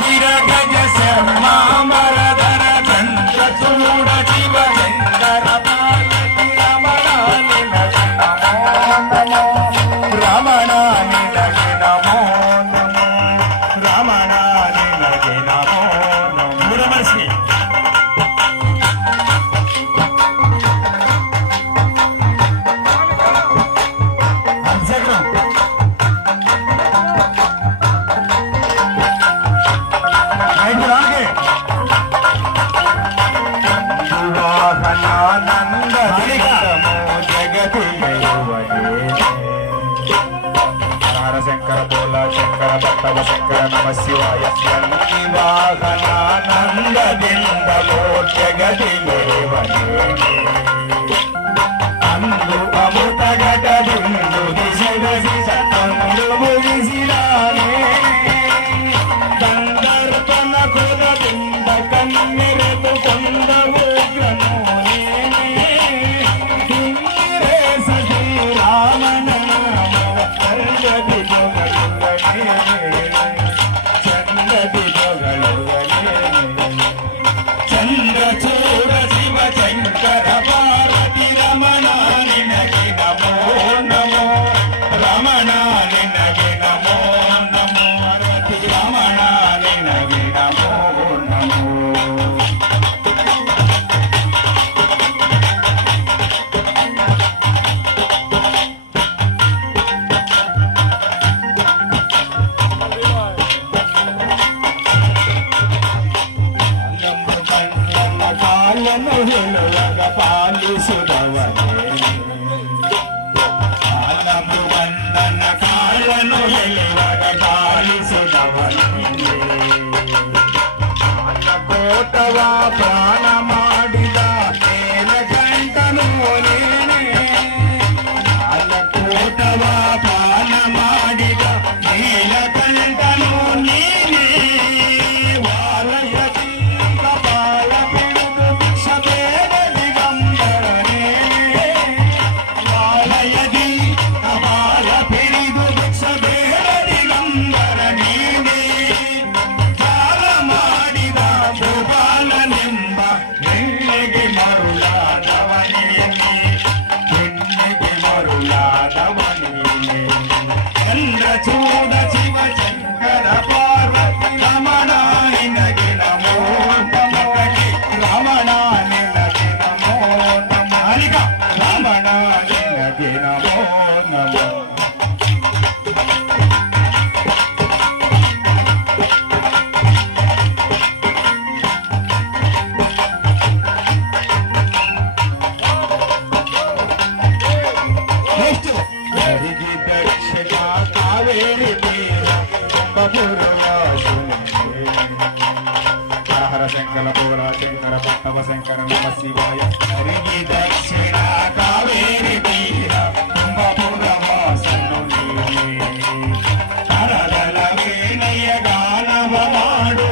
ಶಿರಗಜ ಮಾಮರಧರ ಚಂದ್ರ ಚೂಡ ಶಿವ ಶಂಕರ ಪಾರ್ವತಿ ರಮಣ ನಿನಗೆ ನಮೋ ನಮೋ ರಮಣ ನಿನಗೆ ನಮೋ ನಮೋ ರಮಣ ನಿನಗೆ ನಮೋ ನಮೋ ರಮಣಿಸಿ ಶಂಕರ ಬೋಲ ಶಂಕರ ಭಕ್ತವ ಶಂಕರ ನಮ ಶಿವಾಯ ವಾಹನಾನಂದದಿಂದ ಜಗದಿ ಅಂದು ಅಮೃತ ಘಟದಿಂದು ದಿಶಗಸಿ ಸತ್ತಂದು ಮುಗಿಸಿದಾನೆ ಸಂದರ್ಭನ ಕುಲದಿಂದ ಕಣ್ಣೆರೆದು ಕೊಂದ ಉಗ್ರನು ಹಿಂದಿರೆ ಸತಿ ರಾಮನ ಚಂದ್ರಚೂಡ ಶಿವ ಶಂಕರ ಪಾರ್ವತಿ ರಮಣ ನಿನಗೆ ನಮೋ ನಮೋ ರಮಣ ನಿನಗೆ ನಮೋ ನಮೋ ರಮಣ ನಿನಗೆ ನಮೋ ನಮೋ ಕಾಲನು ಹೇಳುವಾಗ ಪಾಲಿಸುವವನೇ ಕಾಲನು ಬಂದನ ಕಾಲನು ಹೇಳುವಾಗ ಪಾಲಿಸುವವನೇ ಕೋಟವ ಪ್ರಾಣ ಮಾಡಿದ ನೀಲಕಂಠನು ನೀನೇ ಕೋಟವ ಪ್ರಾಣ ಮಾಡಿದ ನೀಲಕಂಠನು ನೀನೇ ಚಂದ್ರಚೂಡ ಶಿವ ಶಂಕರ ಪಾರ್ವತಿ ರಮಣ ನಿನಗೆ ನಮೋ ನಮೋ ರಮಣ ನಿನಗೆ ನಮೋ ನಮೋ ರಮಣ ನಿನಗೆ ನಮೋ ನಮೋ ಹರ ಶಂಕರ ಬೋಲ ಶಂಕರ ಭಕ್ತವ ಶಂಕರ ನಮ ಶಿವಾಯ ಹರಿಗೆ ದಕ್ಷಿಣ ಕಾವೇರಿ ತೀರ ಕುಂಭಪುರ ವಾಸನು ಹರದಲ ವೀಣೆಯ ಗಾನವ ಮಾಡು